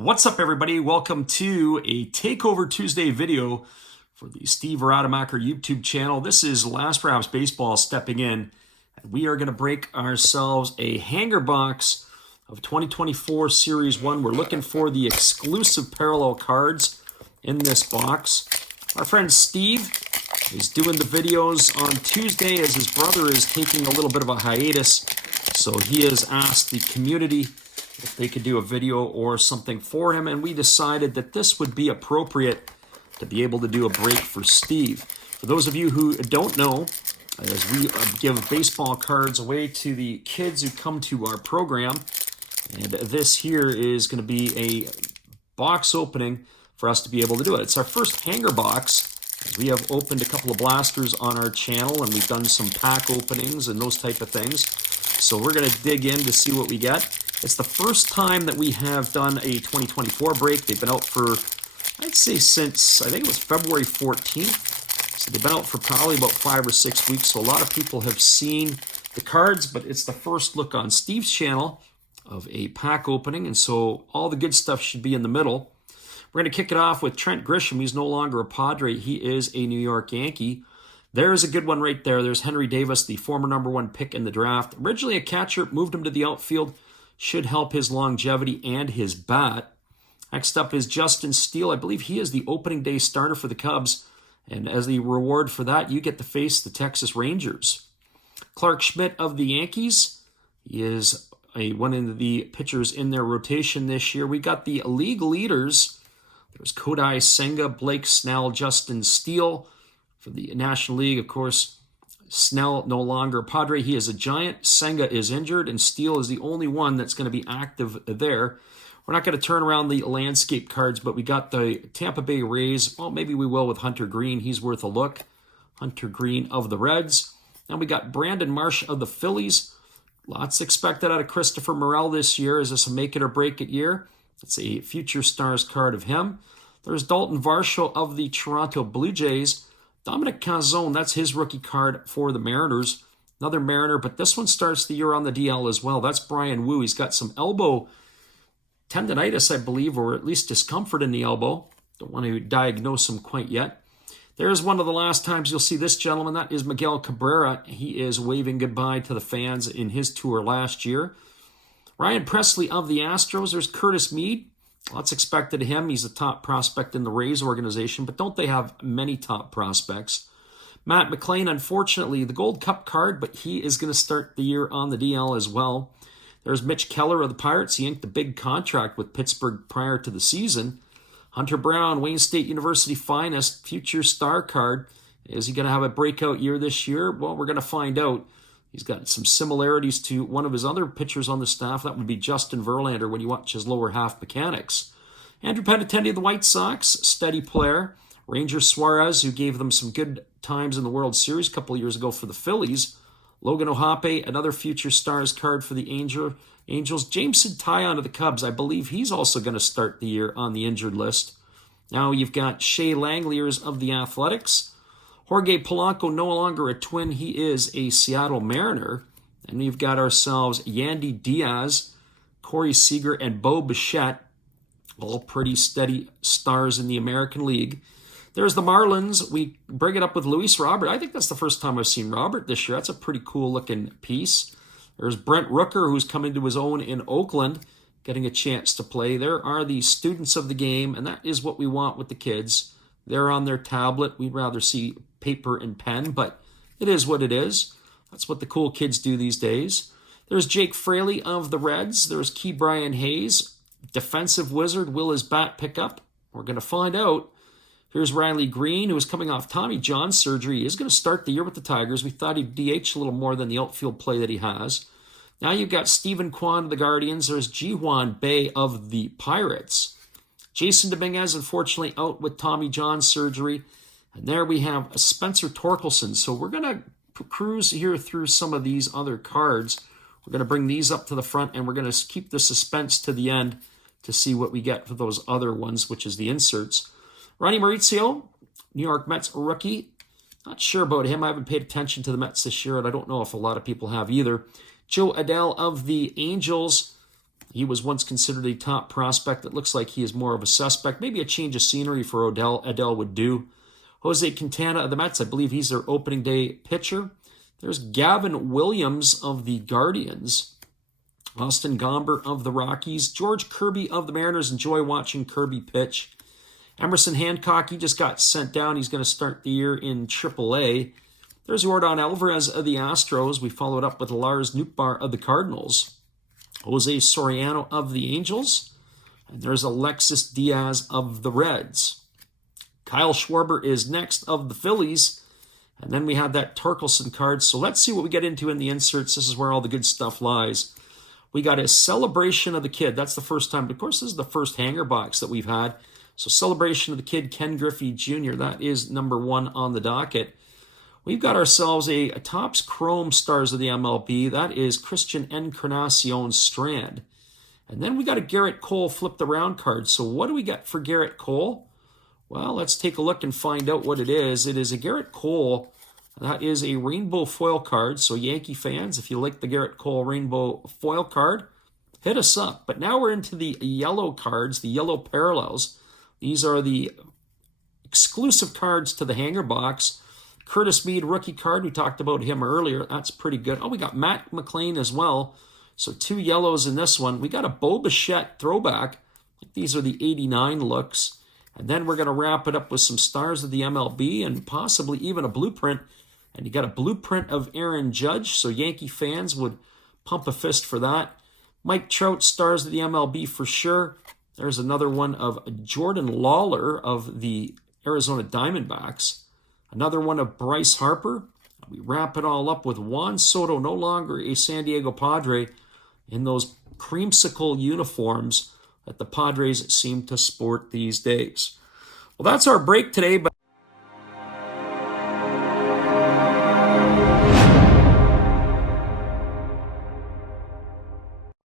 What's up, everybody? Welcome to a Takeover Tuesday video for the Steve Rademacher YouTube channel. This is Last Perhaps Baseball stepping in, and we are going to break ourselves a hanger box of 2024 Series 1. We're looking for the exclusive parallel cards in this box. Our friend Steve is doing the videos on Tuesday as his brother is taking a little bit of a hiatus, so he has asked the community if they could do a video or something for him, and we decided that this would be appropriate to be able to do a break for Steve. For those of you who don't know, as we give baseball cards away to the kids who come to our program, and this here is going to be a box opening for us to be able to do it. It's our first hanger box. We have opened a couple of blasters on our channel, and we've done some pack openings and those type of things. So we're going to dig in to see what we get. It's the first time that we have done a 2024 break. They've been out for, I'd say, since, I think it was February 14th. So they've been out for probably about 5 or 6 weeks. So a lot of people have seen the cards, but it's the first look on Steve's channel of a pack opening. And so all the good stuff should be in the middle. We're going to kick it off with Trent Grisham. He's no longer a Padre. He is a New York Yankee. There's a good one right there. There's Henry Davis, the former #1 pick in the draft. Originally a catcher, moved him to the outfield. Should help his longevity and his bat. Next up is Justin Steele. I believe he is the opening day starter for the Cubs. And as the reward for that, you get to face the Texas Rangers. Clark Schmidt of the Yankees. He is one of the pitchers in their rotation this year. We got the league leaders. There's Kodai Senga, Blake Snell, Justin Steele. For the National League, of course, Snell no longer a Padre. He is a Giant. Senga is injured, and Steele is the only one that's going to be active there. We're not going to turn around the landscape cards, but we got the Tampa Bay Rays. Well, maybe we will with Hunter Green. He's worth a look. Hunter Green of the Reds. Then we got Brandon Marsh of the Phillies. Lots expected out of Christopher Morel this year. Is this a make it or break it year? It's a Future Stars card of him. There's Dalton Varsho of the Toronto Blue Jays. Dominic Canzone, that's his rookie card for the Mariners. Another Mariner, but this one starts the year on the DL as well. That's Brian Wu. He's got some elbow tendonitis, I believe, or at least discomfort in the elbow. Don't want to diagnose him quite yet. There's one of the last times you'll see this gentleman. That is Miguel Cabrera. He is waving goodbye to the fans in his tour last year. Ryan Presley of the Astros. There's Curtis Mead. Lots expected of him. He's a top prospect in the Rays organization, but don't they have many top prospects? Matt McLain, unfortunately, the Gold Cup card, but he is going to start the year on the DL as well. There's Mitch Keller of the Pirates. He inked the big contract with Pittsburgh prior to the season. Hunter Brown, Wayne State University finest, Future Star card. Is he going to have a breakout year this year? Well, we're going to find out. He's got some similarities to one of his other pitchers on the staff. That would be Justin Verlander when you watch his lower half mechanics. Andrew Benintendi of the White Sox, steady player. Ranger Suarez, who gave them some good times in the World Series a couple of years ago for the Phillies. Logan O'Hoppe, another Future Stars card for the Angels. Jameson Taillon of the Cubs, I believe he's also going to start the year on the injured list. Now you've got Shea Langeliers of the Athletics. Jorge Polanco, no longer a Twin. He is a Seattle Mariner. And we've got ourselves Yandy Diaz, Corey Seager, and Bo Bichette. All pretty steady stars in the American League. There's the Marlins. We bring it up with Luis Robert. I think that's the first time I've seen Robert this year. That's a pretty cool looking piece. There's Brent Rooker, who's coming to his own in Oakland, getting a chance to play. There are the students of the game, and that is what we want with the kids. They're on their tablet. We'd rather see paper and pen, but it is what it is. That's what the cool kids do these days. There's Jake Fraley of the Reds. There's Key Brian Hayes. Defensive wizard. Will his bat pick up? We're going to find out. Here's Riley Green, who is coming off Tommy John surgery. He is going to start the year with the Tigers. We thought he'd DH a little more than the outfield play that he has. Now you've got Stephen Kwan of the Guardians. There's Ji-Hwan Bae of the Pirates. Jason Dominguez, unfortunately, out with Tommy John surgery. And there we have Spencer Torkelson. So we're going to cruise here through some of these other cards. We're going to bring these up to the front, and we're going to keep the suspense to the end to see what we get for those other ones, which is the inserts. Ronnie Mauricio, New York Mets rookie. Not sure about him. I haven't paid attention to the Mets this year, and I don't know if a lot of people have either. Joe Adele of the Angels. He was once considered a top prospect. It looks like he is more of a suspect. Maybe a change of scenery for Adell would do. Jose Quintana of the Mets, I believe he's their opening day pitcher. There's Gavin Williams of the Guardians. Austin Gomber of the Rockies. George Kirby of the Mariners. Enjoy watching Kirby pitch. Emerson Hancock, he just got sent down. He's going to start the year in AAA. There's Yordan Alvarez of the Astros. We followed up with Lars Nootbaar of the Cardinals. Jose Soriano of the Angels. And there's Alexis Diaz of the Reds. Kyle Schwarber is next of the Phillies. And then we have that Torkelson card. So let's see what we get into in the inserts. This is where all the good stuff lies. We got a Celebration of the Kid. That's the first time. Of course, this is the first hanger box that we've had. So Celebration of the Kid, Ken Griffey Jr. That is number 1 on the docket. We've got ourselves a Topps Chrome Stars of the MLB. That is Christian Encarnacion Strand. And then we got a Garrett Cole flipped around card. So what do we got for Garrett Cole? Well, let's take a look and find out what it is. It is a Garrett Cole. That is a rainbow foil card. So Yankee fans, if you like the Garrett Cole rainbow foil card, hit us up. But now we're into the yellow cards, the yellow parallels. These are the exclusive cards to the hanger box. Curtis Mead rookie card. We talked about him earlier. That's pretty good. Oh, we got Matt McLean as well. So 2 yellows in this one. We got a Bo Bichette throwback. These are the 89 looks. And then we're going to wrap it up with some Stars of the MLB and possibly even a blueprint. And you got a blueprint of Aaron Judge, so Yankee fans would pump a fist for that. Mike Trout, Stars of the MLB for sure. There's another one of Jordan Lawler of the Arizona Diamondbacks. Another one of Bryce Harper. We wrap it all up with Juan Soto, no longer a San Diego Padre, in those creamsicle uniforms that the Padres seem to sport these days. Well, that's our break today, but